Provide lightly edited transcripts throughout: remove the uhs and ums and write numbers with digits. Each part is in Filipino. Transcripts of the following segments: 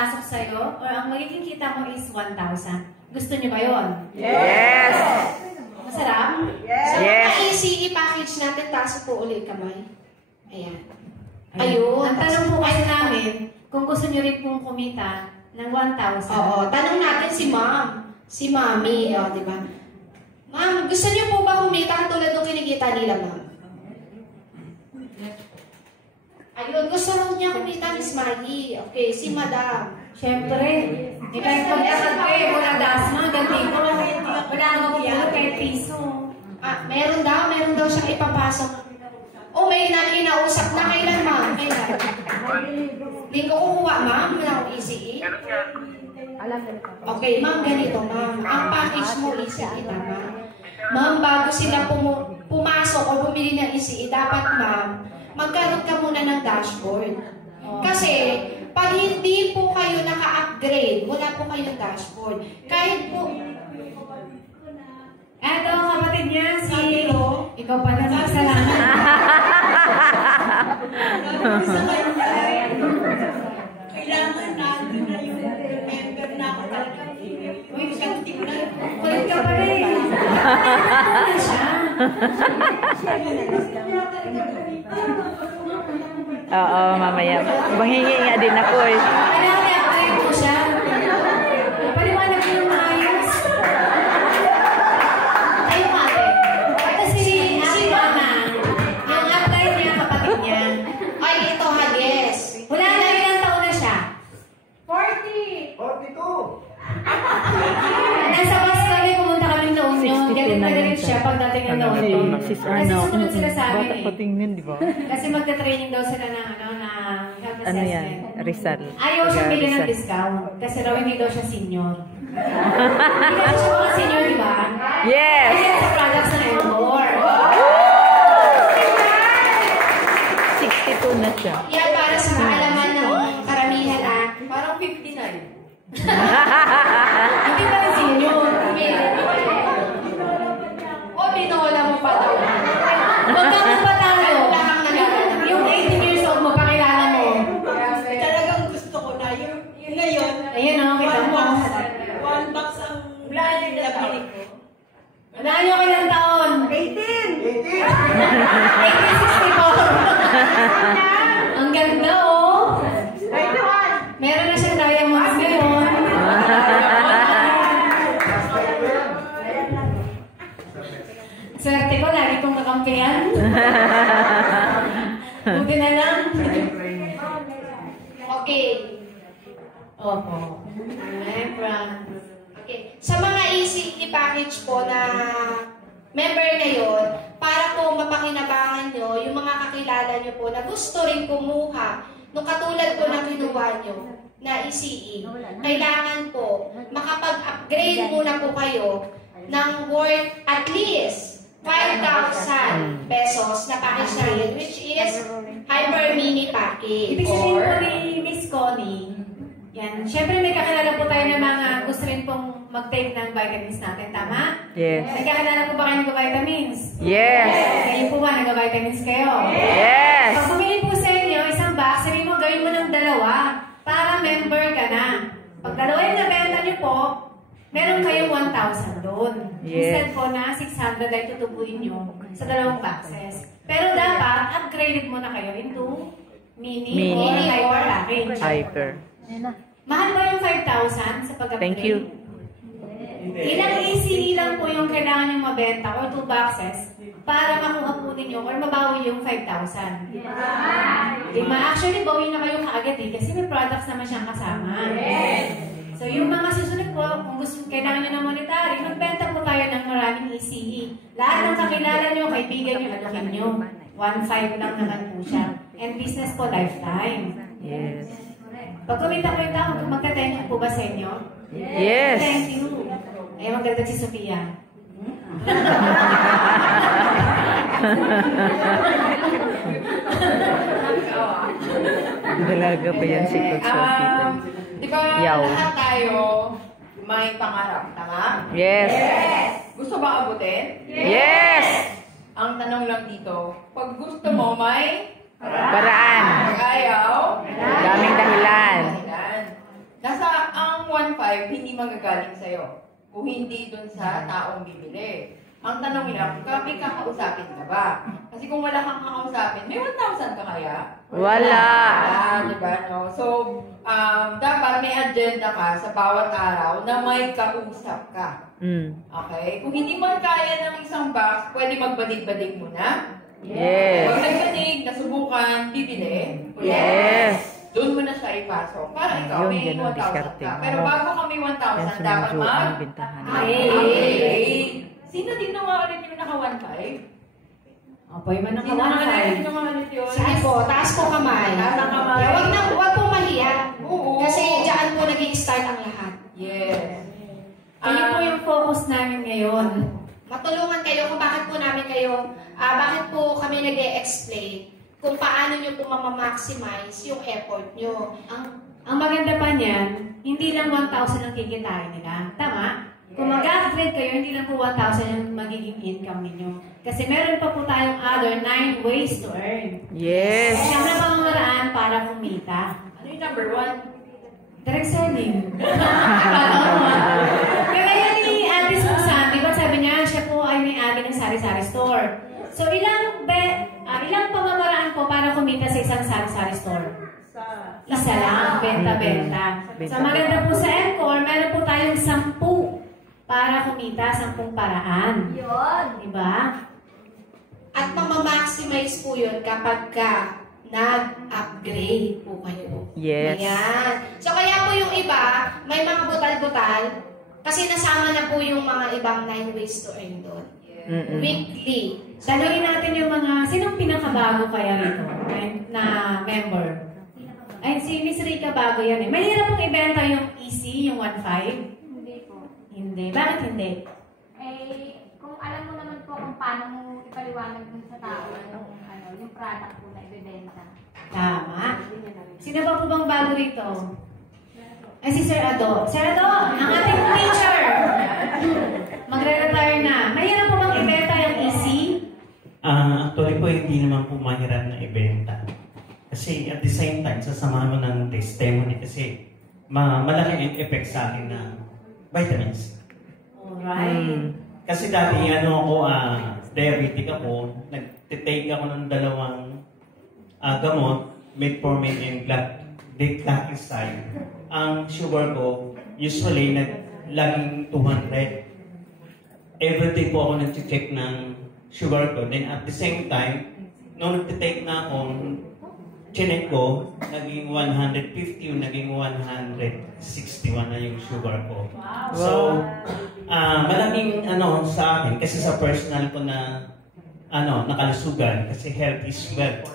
papasok sa'yo or ang magiging kita mo is 1,000. Gusto niyo ba yun? Yes! Masarap? Yes! So, easy i-package natin, taas po ulit kamay. Ayan. Ayun. Ang tanong po kayo namin, kung gusto niyo rin pong kumita ng 1,000. Oo. Tanong natin si ma'am. Si mami. O, diba? Ma'am, gusto niyo po ba kumita tulad ng kinikita nila, ma'am? Ayun. Gusto rin niya kumita, Miss Maggie. Okay. Si madam. Siyempre, kahit pagkakad kayo, wala dasma, ganito. Wala naman po kahit piso. Meron daw siyang ipapasok. May inausap na kailan, ma'am? Kailan? Hindi ko kukuha, ma'am. Wala akong ECE. Okay, ma'am, ganito, ma'am. Ang package mo, ECE, tama. Ma'am, bago sila pumasok o bumili ng ECE, dapat, ma'am, magkaroon ka muna ng dashboard. Kasi, pag hindi po kayo naka-upgrade, wala po kayong dashboard. Kahit po... Eto, kapatid niya, si... Ikaw pa na nagsalamat. Kailangan natin na yung member na ako talaga. Uy, ganti ko na. Kulit ka pa rin. Ano siya? Oo, mamaya. Manghingi nga din ako eh. Kailangan i-upgrade po siya. Paliwanag ko yung maayos. Ayun ate. Ito si Mama. Yung upgrade niya, kapatid niya. Ay, ito ha, yes. Wala na, ilang taon na siya? 40! 42! Nasa Pascali, pumunta kami noon yun. Ganit na ganit siya pagdating ng noon yun. Kasi sumunod sila sa amin eh. Patingin, di ba? Kasi magta-training daw sila ng health assessment. Ano yan? Rizal. Ayaw siya bigyan ng discount. Kasi raw hindi daw siya senior. Hindi daw siya mga senior, di ba? Yes! Kasi sa products ng Emor. 62 na siya. Yan para sa kaalaman ng karamihan Parang 59. Hindi pa rin senior. Binola mo pa daw. Magkano pa tayo? Lang nagkakaroon. Yung 18 years old mo, pakilala mo. Talagang gusto ko na. Yung ngayon, Ayun o, kita mo. one box ang nabili ko. Wala nyo kailang taon? 18! 1864. Ang ganda oh. Meron na siyang diamonds ngayon. Swerte ko, lagi kong kakampihan. Buti na lang. Okay. Opo. Ay, France. Okay. Sa mga easy i-package po na member ngayon, para po mapakinabangan nyo, yung mga kakilala nyo po na gusto rin kumuha nung katulad po na kinuha nyo na ECE, kailangan po makapag-upgrade muna po kayo ng worth at least 5,000 pesos na package na yun, which is Hyper Mini Package. Ibig sabihin po ni Miss Connie, yan. Siyempre may kakilala po tayo ng mga gusto rin pong mag-take ng vitamins natin, tama? Yes. Nagkakilala po ba kayo ng vitamins? Yes. Kayo po ba, nag-vitamins kayo? Yes. Pag bumili po sa inyo, isang box, sabihin mo, gawin mo ng dalawa para member ka na. Pag dalawa yung nabenta niyo po, meron kayong 1,000 doon. Yes. Instead po na 600 ay tutubuin nyo sa dalawang boxes. Pero dapat, upgraded mo na kayo into mini or hyper package. Hyper. Mahal ba yung 5,000 sa pag-upgrade? Thank you. Ilang ECE lang po yung kailangan yung mabenta or 2 boxes para makuha po ninyo or mabawi yung 5,000. Diba? Actually, bawi na kayo kaagad eh kasi may products naman siyang kasama. So, yung mga susunod po, kung gusto kailangan nyo ng monetary, magbenta po tayo ng maraming ECE. Lahat ng kakilala nyo, kaibigan nyo, anukin nyo. 1.5 lang naman po siya. And business po, lifetime. Yes. Pag kumita po yung tao, magka-thank you po ba sa inyo? Yes. Thank you. Ay, magdagdag si Sofia. Dalaga pa yan si Coach Sofita. Di ba Yaw. lahat tayo may pangarap, tama? Yes. Gusto ba abutin? Yes. Ang tanong lang dito, pag gusto mo may Paraan. pag ayaw, Daming dahilan. dahilan. magagaling sa'yo. Kung hindi dun sa taong bibili. Ang tanong nila, may kakausapin ka ba? Kasi kung wala kang kakausapin, may 1,000 ka kaya? Wala. Diba, no? So, dapat may agenda ka sa bawat araw na may kausap ka. Okay? Kung hindi mo kaya ng isang box, pwede magbadig-badig muna. Yes. Pag nagbadig, nasubukan, bibili. Yes. Doon mo na siya ipasok. Para ikaw, Ayun, may ganun 1,000 diskarte ka. mo. Pero bago ka may 1,000, dapat ang bintahan. upgrade. Sino din naman ulit yung naka 1,500? Apoy man Sino naman ulit yun? Sige po, taas po kamay. Taas ang kamay. Huwag po mahiya. Oo. Kasi diyan po nag-i-start ang lahat. Yes. Kaya po yung focus namin ngayon. Matulungan kayo kung bakit po namin kayo, bakit po kami nag-e-explain kung paano nyo po mamamaximize yung effort nyo. Ang maganda pa niyan, hindi lang 1,000 ang kikitain nila. Tama? Kung mag-upgrade kayo, hindi lang po 1,000 yung magiging income ninyo. Kasi meron pa po tayong other 9 ways to earn. Yes. Siyang na pamamaraan para kumita. Ano yung number 1? Direct selling. Kaya ni Ate Susan, di ba sabi niya, siya po ay may-ari ng sari-sari store. So ilang pamamaraan po para kumita sa isang sari-sari store? Isa lang, benta-benta. So maganda po sa Encore, meron po tayong 10 para kumita, 10 paraan. Yun. Diba? At mamamaximize po yun kapag ka nag-upgrade po kayo. Yes. Ayan. So kaya po yung iba, may mga butal-butal, kasi nasama na po yung mga ibang 9 ways to earn doon. Weekly. Tanungin natin yung mga, sinong pinakabago kaya rito na member? Ay, si Miss Rica bago yan eh. Mahirap pong ibenta yung easy, yung 1.5? Hindi po. Hindi. Bakit hindi? Eh, kung alam mo naman po kung paano mo ipaliwanag dun sa tao yung product po na ibebenta. Tama. Sino ba po bang bago rito? Ay, si Sir Ado. Sir Ado, ang ating teacher. Magre-retire na. Mahirap po bang ibenta yung easy? Actually po, hindi naman po mahirap na ibenta. Kasi at the same time, sasamahan mo ng testimony kasi malaki ang effect sa akin ng vitamins. Alright. Kasi dati, diabetic ako, nag-take ako ng 2 gamot, metformin and glucosamine. Ang sugar ko, usually, laging 200. Everyday po ako nag-check ng sugar ko. Then at the same time, nung nag-take na ako, chinek ko, naging 150, naging 161 na yung sugar ko. So, malaking sa akin, kasi sa personal ko na nakalusugan, kasi health is wealth.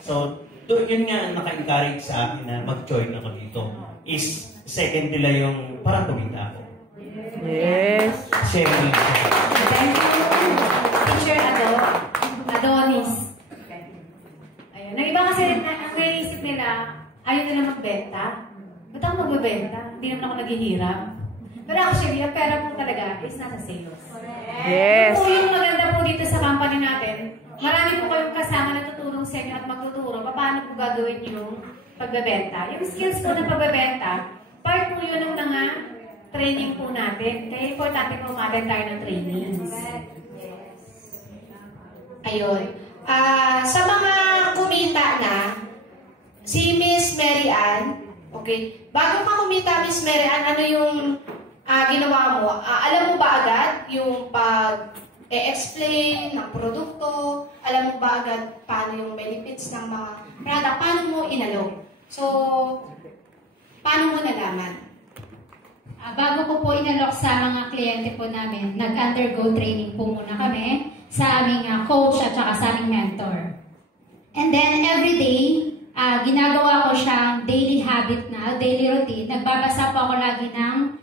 So, yun nga ang naka-encourage sa akin na mag-join ako dito. Is second nila yung para kumita ako. Yes. Sharing. Thank you, Teacher Adonis. Ayun. Nang iba kasi, ang naisip nila, ayaw nila magbenta. Ba't ako magbebenta? Hindi naman ako naghihirap. Pero actually, ang pera po talaga is nasa sales. Yes. Kung yung maganda po dito sa company natin, marami po kayong kasama na tutulong sa inyo at magtuturo paano po gagawin yung pagbebenta. Yung skills po ng pagbebenta, part po yun ng mga training po natin. Kaya importante po umattend tayo ng trainings. Ayun. Sa mga kumita na, si Miss Mary Ann, okay, bago ka kumita, Miss Mary Ann, ano yung ginawa mo? Alam mo ba agad yung pag-explain ng produkto? Alam mo ba agad paano yung benefits ng mga product? Paano mo inalog? So, paano mo nalaman? Bago ko po inalok sa mga kliyente po namin, nag-undergo training po muna kami sa aming coach at saka sa aming mentor. And then every day, ginagawa ko siyang daily habit na, daily routine. Nagbabasa po ako lagi ng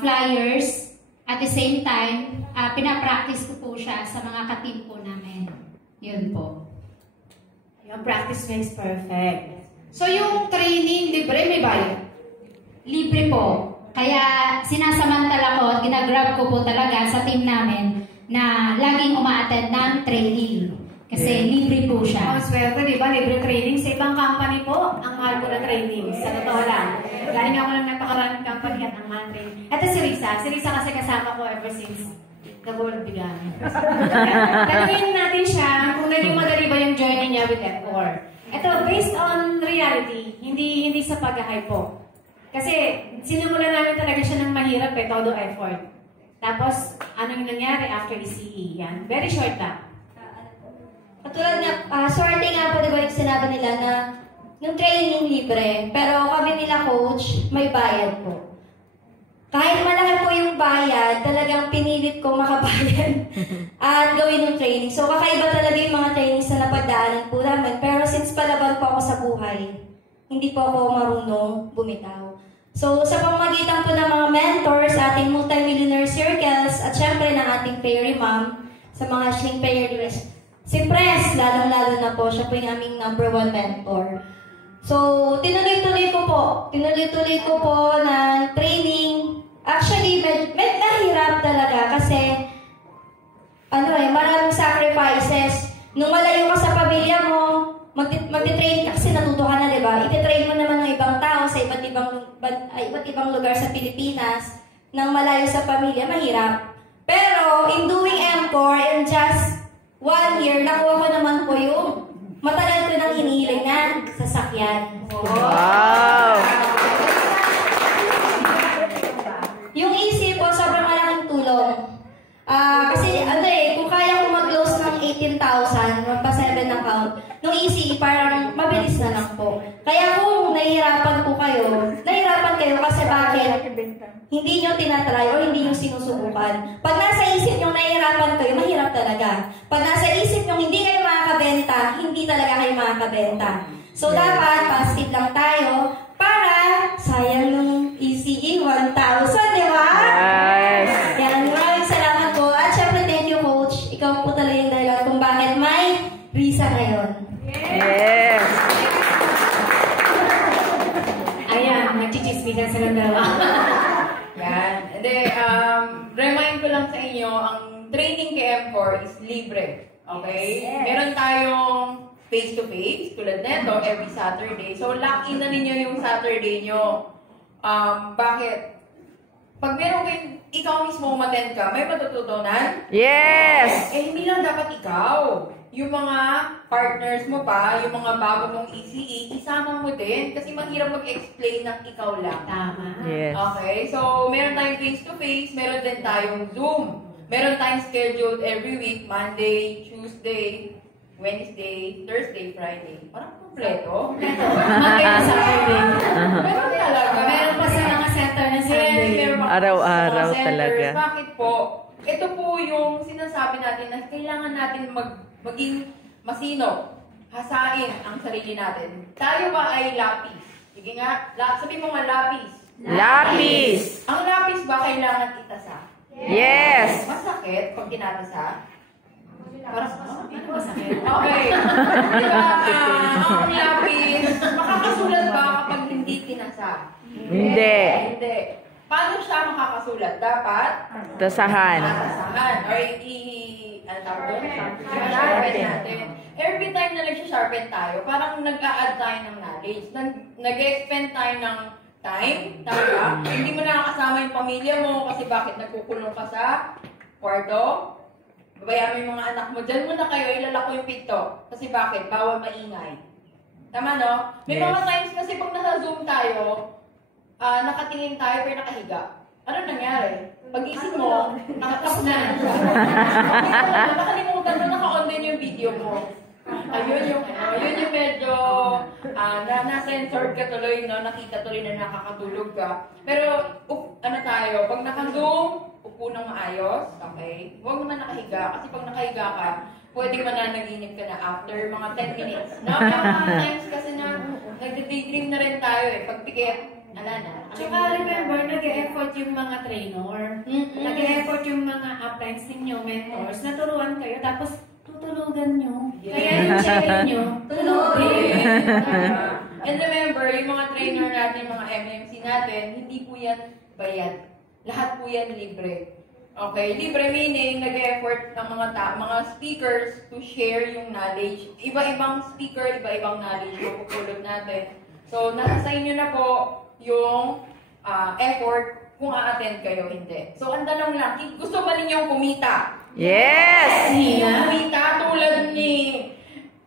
flyers. At the same time, pinapractice ko po siya sa mga kateam po namin. Yun po. Yung practice makes perfect. So, yung training, libre, may bayad? Libre po. Kaya sinasamantala ko at ginagrab ko po talaga sa team namin na laging uma-attend ng training. Kasi libre po siya. Ang swerte, di ba? Libre training. Sa ibang company po, ang mahal po na training. Sa totoo lang. Galing ako ng napakaraming company at ang mahal training. Ito si Risa. Si Risa kasi kasama ko ever since the world began. Tanungin natin siya kung naging madali ba yung journey niya with F4. Ito, based on reality, hindi sa pag-hype po. Kasi sinimulan namin talaga siya ng mahirap todo effort. Tapos, ano yung nangyari after the CE? Yan. Very short lang. Katulad nga, swerte nga po, di ba yung sinabi nila na yung training libre, pero kami nila coach, may bayad po. Kahit malaki po yung bayad, talagang pinilit ko makabayad at gawin yung training. So, kakaiba talaga yung mga trainings na napagdaanan po namin. Pero since palaban po ako sa buhay, hindi po ako marunong bumitaw. So, sa pamamagitan po ng mga mentors, ating multi-millionaire circles, at syempre ng ating fairy mom, sa mga Shing Fairy Rest, si Pres, lalong-lalo na po, siya po yung aming #1 mentor. So, tinuloy-tuloy ko po ng training. Actually, medyo nahirap talaga kasi, maraming sacrifices. Nung malayo ka sa pamilya mo, magti-train ka kasi natuto ka na, di ba? Iti-train mo naman ng ibang tao sa iba't ibang lugar sa Pilipinas nang malayo sa pamilya, mahirap. Pero, in doing M4, in just 1 year, nakuha ko naman po yung matagal ko nang hinihiling na sasakyan. Wow! Yung EC po, sobrang malaking tulong. Kasi kung kaya ko mag-close ng 18,000, magpa-7 account, nung EC, parang mabilis na lang po. Kaya kung nahihirapan kayo kasi bakit hindi nyo tinatry o hindi nyo sinusubukan. Pag nasa isip nyo nahihirapan kayo, mahirap talaga. Pag nasa isip nyo hindi kayo makakabenta, hindi talaga kayo makakabenta. So dapat, positive lang tayo para sayang nung ECE 1,000, di ba? Yes! Yan, maraming salamat po. At syempre, thank you, Coach. Ikaw po talaga yung dahilan kung bakit may Risa ngayon. Yes! Ayan, nagchichismisan silang dalawa. Yan. And then, remind ko lang sa inyo, ang training kay M4 is libre. Okay? Yes. Meron tayong face-to-face, tulad neto, every Saturday. So, lock in na ninyo yung Saturday nyo. Bakit? Pag meron kayong, ikaw mismo umattend ka, may matututunan? Yes! Hindi lang dapat ikaw. Yung mga partners mo pa, yung mga bago mong ECE, isama mo din kasi mahirap mag-explain ng ikaw lang. Tama. Yes. Okay, so meron tayong face-to-face, meron din tayong Zoom. Meron tayong scheduled every week, Monday, Tuesday, Wednesday, Thursday, Friday. Parang kompleto. Monday to Saturday. Meron talaga. Meron pa sa mga center na Sunday. Meron pa Araw-araw sa mga centers. talaga. Bakit po? Ito po yung sinasabi natin na kailangan natin maging masino, hasain ang sarili natin. Tayo ba ay lapis? Sige nga, sabi mo nga lapis. Lapis! Ang lapis ba kailangan itasa? Yes! Masakit pag tinatasa? Para sa Masakit. Okay. Diba, ang lapis, makakasulat ba kapag hindi tinasa? Hindi. Hindi. Paano siya makakasulat? Dapat? Tasahan. Tasahan. Or ano tawag doon? Sharpen natin. Every time na nag-sharpen tayo, parang nag-a-add tayo ng knowledge. Nag-expend tayo ng time, talaga. Hindi mo nakakasama yung pamilya mo kasi bakit nagkukulong ka sa kwarto. Babayaan mo yung mga anak mo. Diyan muna kayo, ilalako yung pinto. Kasi bakit? Bawal maingay. Tama, no? May Yes. mga times kasi pag nasa Zoom tayo, nakatingin tayo pero nakahiga. Ano nangyari? Pag-isip mo, nakakas na. Nakalimutan mo, naka-on din yung video mo. Ayun yung medyo na-censored ka tuloy, no? Nakita tuloy na nakakatulog ka. Pero, tayo, pag naka-Zoom, upo ng maayos, okay? Huwag naman nakahiga, kasi pag nakahiga ka, pwede mananaginip ka na after mga 10 minutes. No? May mga times kasi na nagde-daydream na rin tayo eh. Pag pikit, Tsaka remember, nag-e-effort yung mga trainer. Nag-e-effort yung mga uplines ninyo, mentors. Naturuan kayo, tapos tutulugan nyo. Kaya yung check-in nyo, tulogin. And remember, yung mga trainer natin, mga MMC natin, hindi po yan bayad. Lahat po yan libre. Okay, libre meaning nag-effort ng mga speakers to share yung knowledge. Iba-ibang speaker, iba-ibang knowledge yung pupulot natin. So, nasa sa inyo na po yung effort kung a-attend kayo, hindi. So, ang tanong lang, gusto ba ninyong kumita? Yes! Kumita tulad ni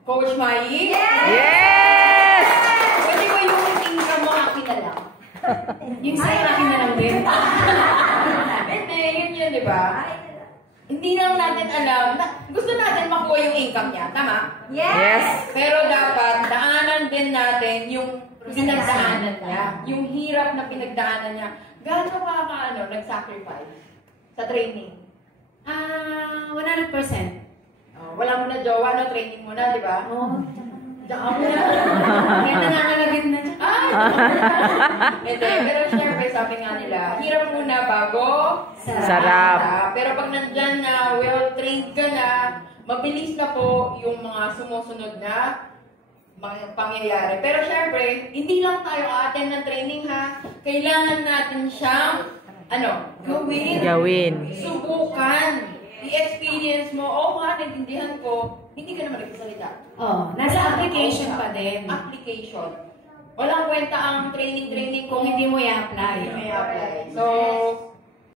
Coach Mai? Yes! Pwede ba yung income mo akin na lang? Yung sa'yo akin na lang din. Hindi, yun, di ba? Hindi lang natin alam na gusto natin makuha yung income niya. Tama? Yes! Pero dapat daanan din natin yung pinagdaanan niya. Yung hirap na pinagdaanan niya. Gaano ka nag-sacrifice sa training? 100%. Wala mo na jowa, no? Training mo na, di ba? Oo. Diyan mo na. Kaya nangangalagit na dyan. Hindi, pero syempre sabi nga nila, hirap muna bago Sarap. Pero pag nandyan na, well-trained ka na, mabilis na po yung mga sumusunod na mga pangyayari. Pero syempre, hindi lang tayo a-attend ng training ha. Kailangan natin siyang, gawin. Subukan. I-experience mo, naintindihan ko, hindi ka naman nagsasalita. Nasa application pa din. Application. Walang kwenta ang training Kung hindi mo i-apply. So,